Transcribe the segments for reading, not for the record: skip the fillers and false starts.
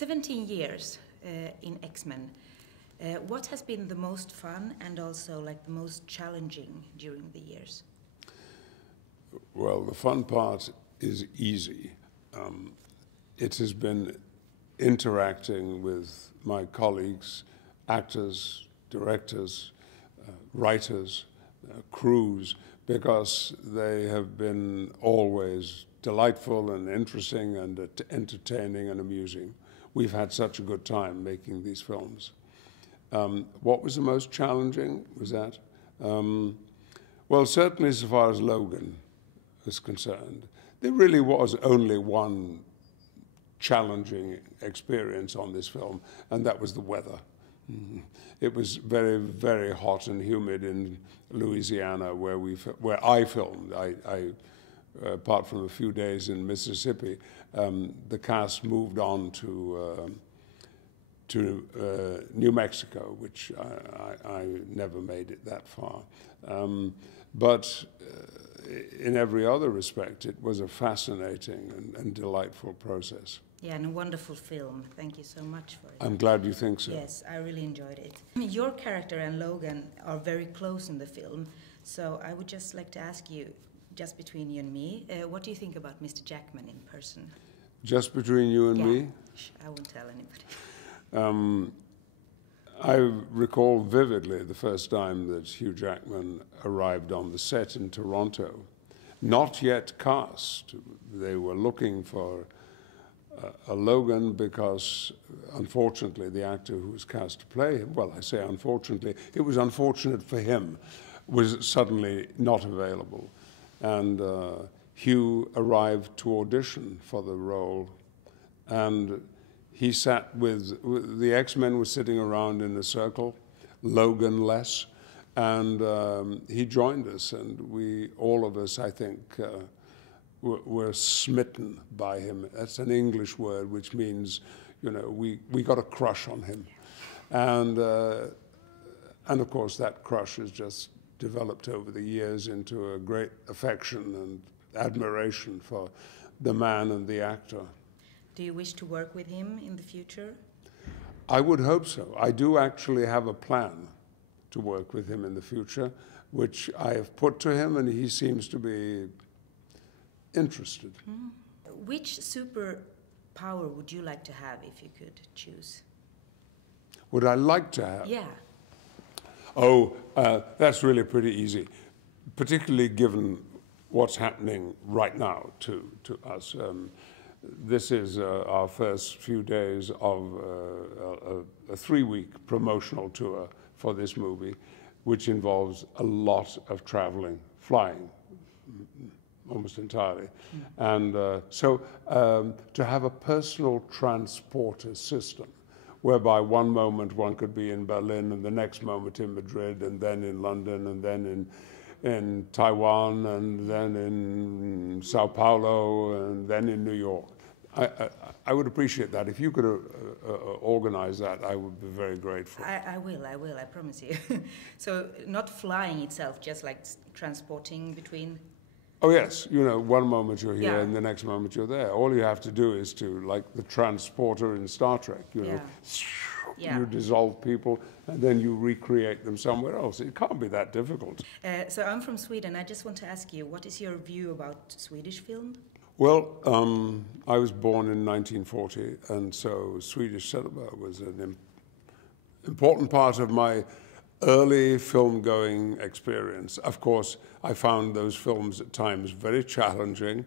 17 years in X-Men. What has been the most fun and also like the most challenging during the years? Well, the fun part is easy. It has been interacting with my colleagues, actors, directors, writers, crews, because they have been always delightful and interesting and entertaining and amusing. We've had such a good time making these films. What was the most challenging was that? Well, certainly as far as Logan is concerned, there really was only one challenging experience on this film, and that was the weather. It was very, very hot and humid in Louisiana, where I filmed. Apart from a few days in Mississippi, the cast moved on to New Mexico, which I never made it that far. But in every other respect, it was a fascinating and delightful process. Yeah, and a wonderful film. Thank you so much for it. I'm glad you think so. Yes, I really enjoyed it. Your character and Logan are very close in the film, so I would just like to ask you, just between you and me, what do you think about Mr. Jackman in person? Just between you and me? I won't tell anybody. I recall vividly the first time that Hugh Jackman arrived on the set in Toronto. Not yet cast. They were looking for a Logan because, unfortunately, the actor who was cast to play him, well, I say unfortunately, it was unfortunate for him, was suddenly not available. And Hugh arrived to audition for the role, and he sat with the X-Men were sitting around in a circle, Logan less, and he joined us, and all of us, I think, were smitten by him. That's an English word which means, you know, we got a crush on him. And of course that crush has just developed over the years into a great affection and admiration for the man and the actor. Do you wish to work with him in the future? I would hope so. I do actually have a plan to work with him in the future, which I have put to him, and he seems to be interested. Which superpower would you like to have if you could choose? Would I like to have? Yeah. Oh, that's really pretty easy, particularly given what's happening right now to us. This is our first few days of a 3-week promotional tour for this movie, which involves a lot of traveling, flying, almost entirely. And so to have a personal transporter system, whereby one moment one could be in Berlin and the next moment in Madrid and then in London and then in Taiwan and then in Sao Paulo and then in New York. I would appreciate that. If you could organize that, I would be very grateful. I will, I promise you. So not flying itself, just like transporting between? Oh yes, you know, one moment you're here and the next moment you're there. All you have to do is to, like the transporter in Star Trek, you know, you dissolve people and then you recreate them somewhere else. It can't be that difficult. So I'm from Sweden. I just want to ask you, what is your view about Swedish film? Well, I was born in 1940, and so Swedish cinema was an important part of my early film-going experience. Of course, I found those films at times very challenging,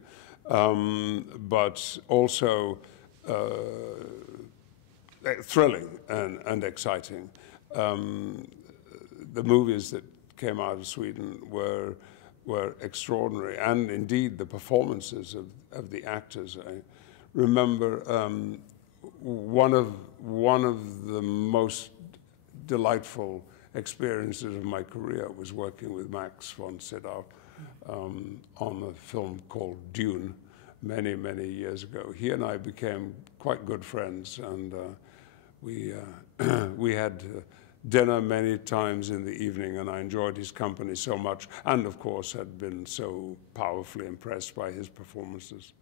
but also thrilling and exciting. The movies that came out of Sweden were extraordinary, and indeed the performances of the actors. I remember one of the most delightful experiences of my career was working with Max von Sydow on a film called Dune many, many years ago. He and I became quite good friends, and we had dinner many times in the evening, and I enjoyed his company so much, and of course had been so powerfully impressed by his performances.